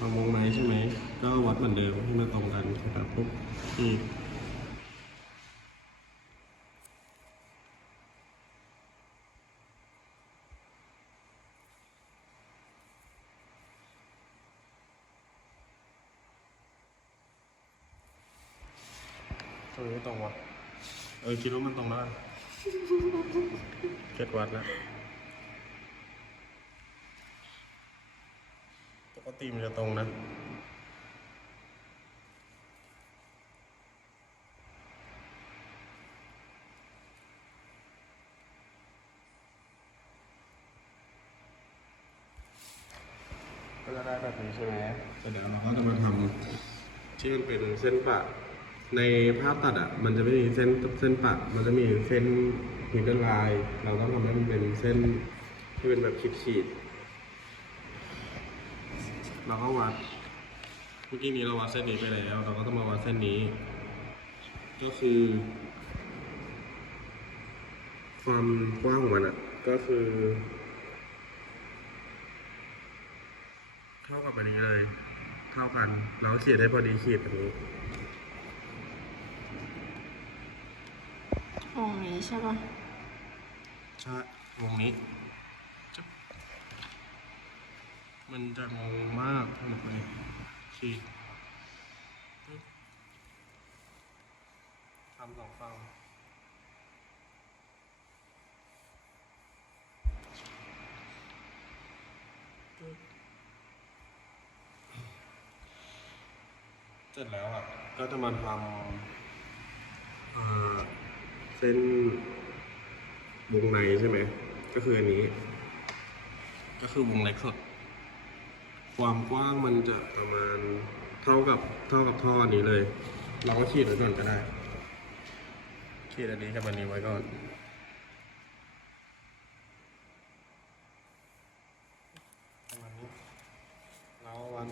วางวงไม้ใช่ไหม ก็วัดเหมือนเดิมให้มันตรงกันนะครับปุ๊บขีดตรงนี้ตรงวะเออคิดว่ามันตรงได้เก็ดวัดแล้ว ปก ติมันจะตรงนะก็จะได้แบบนี้ใช่ไหมแต่เดี๋ยวเราก็จะมาทำที่มันเป็นเส้นปะ ในภาพตัดอะ มันจะไม่มีเส้นเส้นปะ มันจะมีเส้นหินลายเราต้องทำให้มันเป็นเส้นที่เป็นแบบขีดๆ เราก็วัดเมื่อกี้นี้เราวัดเส้นนี้ไปแล้ว เราก็ต้องมาวัดเส้นนี้ ก็คือ ความกว้างของมันอะ ก็คือเท่ากับอันนี้เลย เท่ากัน เราก็ขีดได้พอดีขีดแบบนี้วงนี้ใช่ปะใช่วงนี้จึ๊บ มันจะงงมากทั้งหมดเลยขีดทำสองฝั่งเสร็จแล้วอะ ก็จะมาทำอ่าเส้นวงในใช่ไหม ก็คืออันนี้ ก็คือวงเล็กสุด ความกว้างมันจะประมาณเท่ากับเท่ากับท่อนนี้เลย เราก็ขีดไว้ก่อนก็ได้ ขีดอันนี้กับอันนี้ไว้ก่อน ประมาณนี้แล้ววัน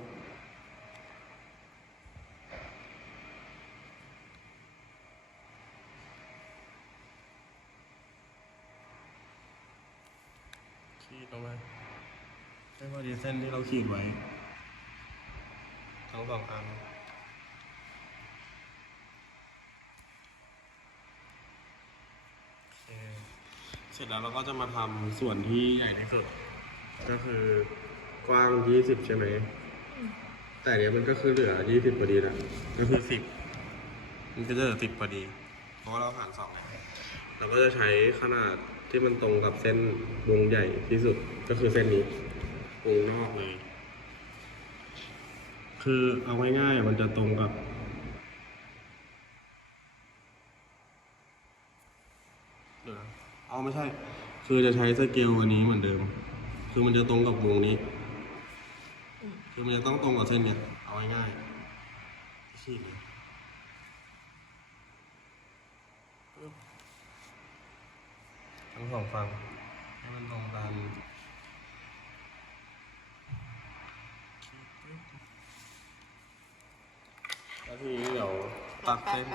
ขีดลงไป ให้พอดีเส้นที่เราขีดไว้ ทั้งสองอันโอเคเสร็จแล้วเราก็จะมาทำส่วนที่ใหญ่ที่สุด ก็คือกว้าง 20 ใช่ไหม แต่เนี้ยมันก็คือเหลือ 20พอดีนะก็คือ 10 มันก็จะเหลือ10พอดี เพราะว่าเราหารสองไงเราก็จะใช้ขนาดที่มันตรงกับเส้นวงใหญ่ที่สุดก็คือเส้นนี้ วงนอกเลย คือเอาง่ายๆมันจะตรงกับเดี๋ยวนะเอาไม่ใช่ คือจะใช้สเกลอันนี้เหมือนเดิม คือมันจะตรงกับวงนี้ คือมันจะต้องตรงกับเส้นเนี่ย เอาง่ายๆขีดเลยปึ๊บทั้งสองฝั่งให้มันตรงกันขีดปึ๊บ แล้วทีนี้เดี๋ยวตัดเส้น